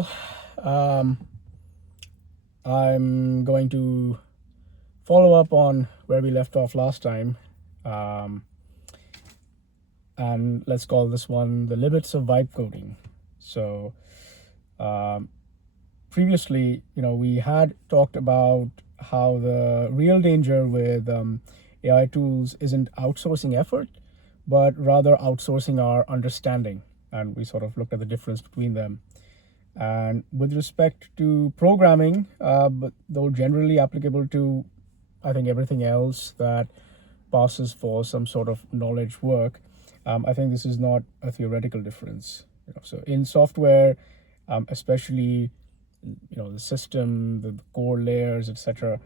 all, um, I'm going to follow up on where we left off last time. Um, and let's call this one the limits of vibe coding. So, um, previously, we had talked about how the real danger with AI tools isn't outsourcing effort, but rather outsourcing our understanding. And we sort of looked at the difference between them. And with respect to programming, but though generally applicable to, I think, everything else that passes for some sort of knowledge work, I think this is not a theoretical difference. So in software, especially, the system, the core layers, etc.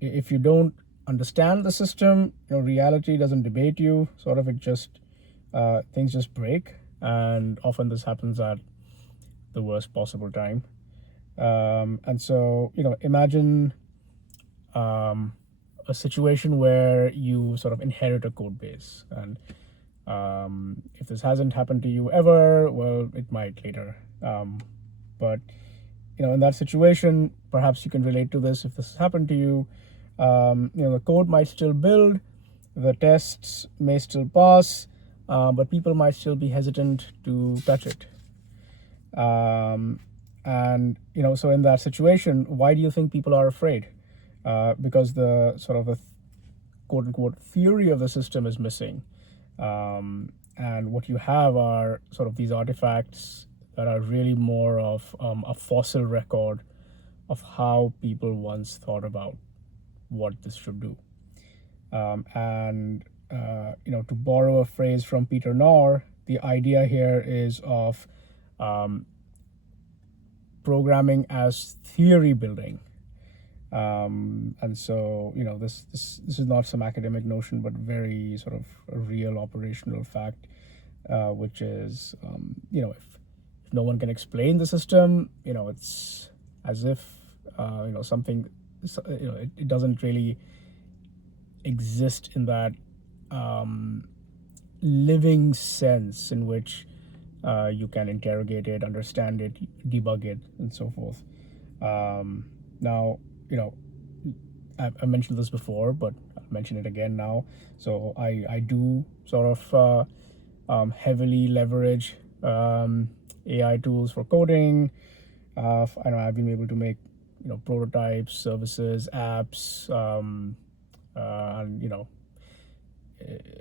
If you don't understand the system, reality doesn't debate you. Sort of, it just things just break, and often this happens at the worst possible time. And so, imagine a situation where you sort of inherit a code base. And if this hasn't happened to you ever, well, it might later. But, in that situation, perhaps you can relate to this if this has happened to you. The code might still build, the tests may still pass, but people might still be hesitant to touch it. And so in that situation, why do you think people are afraid? Because the sort of a quote unquote theory of the system is missing, and what you have are sort of these artifacts that are really more of a fossil record of how people once thought about what this should do. And to borrow a phrase from Peter Knorr, the idea here is of programming as theory building. And so, this is not some academic notion, but very sort of a real operational fact, which is, if no one can explain the system, it's as if, something, it doesn't really exist in that living sense in which you can interrogate it, understand it, debug it, and so forth. Now, I mentioned this before, but I'll mention it again now. So I do sort of heavily leverage AI tools for coding. I know I've been able to make prototypes, services, apps, and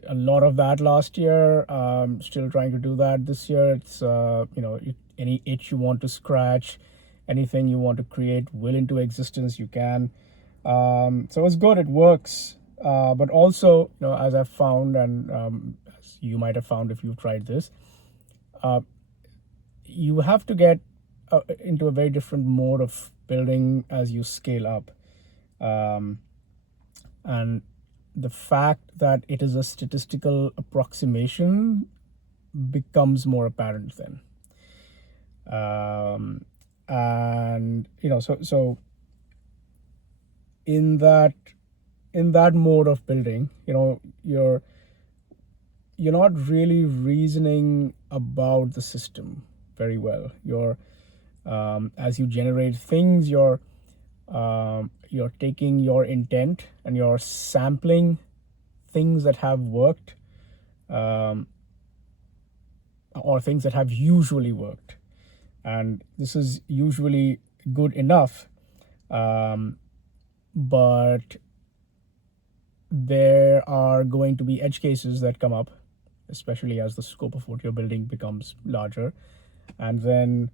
a lot of that last year. Still trying to do that this year. It's any itch you want to scratch, anything you want to create will into existence, you can. So it's good, it works. But also, as I've found, and as you might have found if you've tried this, you have to get into a very different mode of building as you scale up. And the fact that it is a statistical approximation becomes more apparent then. And so in that mode of building, you're not really reasoning about the system very well. You're as you generate things, you're taking your intent and you're sampling things that have worked, or things that have usually worked. And this is usually good enough, but there are going to be edge cases that come up, especially as the scope of what you're building becomes larger. And then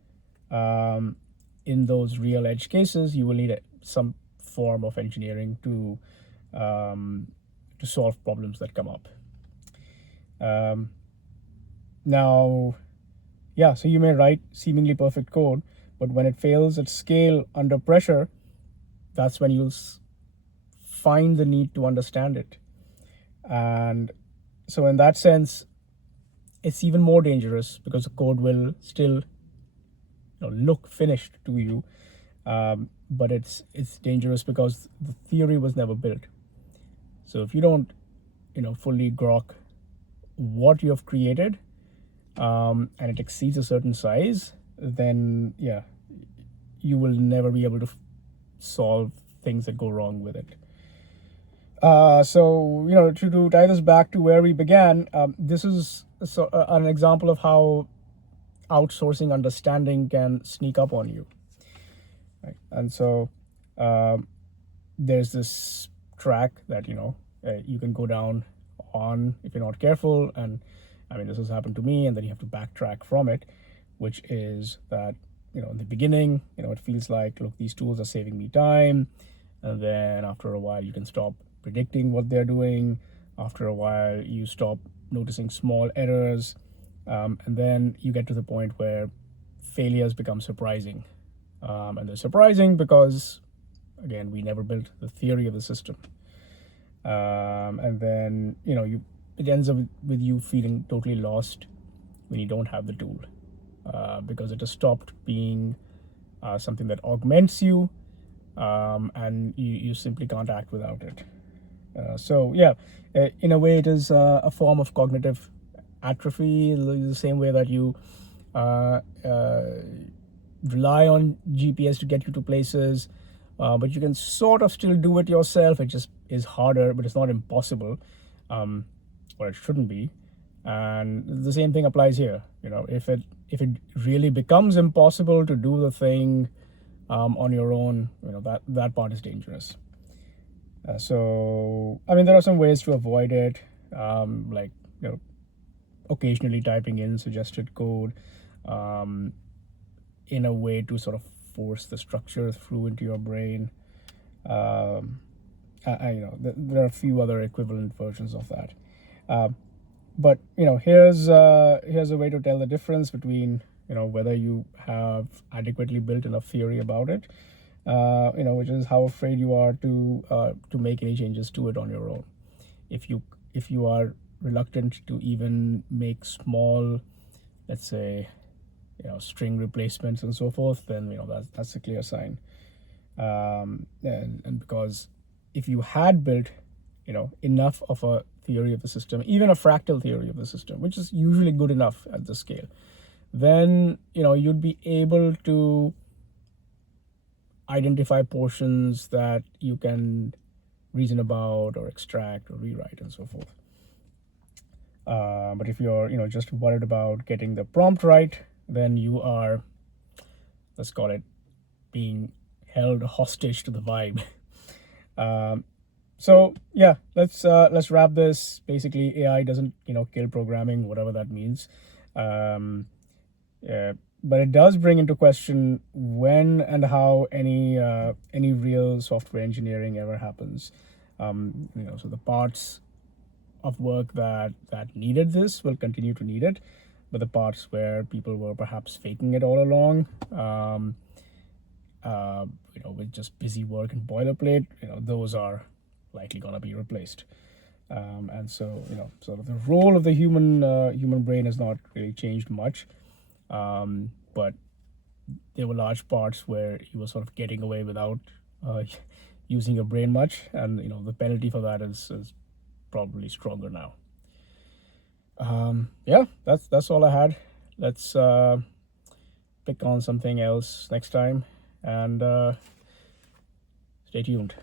in those real edge cases, you will need some form of engineering to solve problems that come up. Now, so you may write seemingly perfect code, but when it fails at scale under pressure, that's when you'll find the need to understand it. And so in that sense, it's even more dangerous because the code will still look finished to you, but it's dangerous because the theory was never built. So if you don't fully grok what you have created, and it exceeds a certain size, then you will never be able to solve things that go wrong with it. So to tie this back to where we began, this is an example of how outsourcing understanding can sneak up on you, right? And so there's this track that you can go down on if you're not careful, and I mean, this has happened to me, and then you have to backtrack from it, which is that in the beginning it feels like, look, these tools are saving me time, and then after a while you can stop predicting what they're doing. After a while you stop noticing small errors, and then you get to the point where failures become surprising, and they're surprising because, again, we never built the theory of the system, and then it ends up with you feeling totally lost when you don't have the tool, because it has stopped being something that augments you, and you simply can't act without it. So yeah, in a way, it is a form of cognitive atrophy, the same way that you rely on GPS to get you to places, but you can sort of still do it yourself. It just is harder, but it's not impossible, or it shouldn't be. And the same thing applies here. If it really becomes impossible to do the thing on your own, that part is dangerous. So I mean, there are some ways to avoid it, like occasionally typing in suggested code in a way to sort of force the structure through into your brain. There are a few other equivalent versions of that. But here's a way to tell the difference between whether you have adequately built enough theory about it, which is how afraid you are to make any changes to it on your own. If you are reluctant to even make small, let's say, string replacements and so forth, then that's a clear sign. And because if you had built enough of a theory of the system, even a fractal theory of the system, which is usually good enough at this scale, then you'd be able to identify portions that you can reason about or extract or rewrite and so forth. But if you're just worried about getting the prompt right, then you are, let's call it, being held hostage to the vibe. So yeah, let's wrap this. Basically, AI doesn't kill programming, whatever that means. But it does bring into question when and how any real software engineering ever happens. So the parts of work that needed this will continue to need it, but the parts where people were perhaps faking it all along, with just busy work and boilerplate, those are likely going to be replaced. And so sort of the role of the human brain has not really changed much, but there were large parts where you were sort of getting away without using your brain much, and the penalty for that is probably stronger now. Yeah, that's all I had. Let's pick on something else next time, and stay tuned.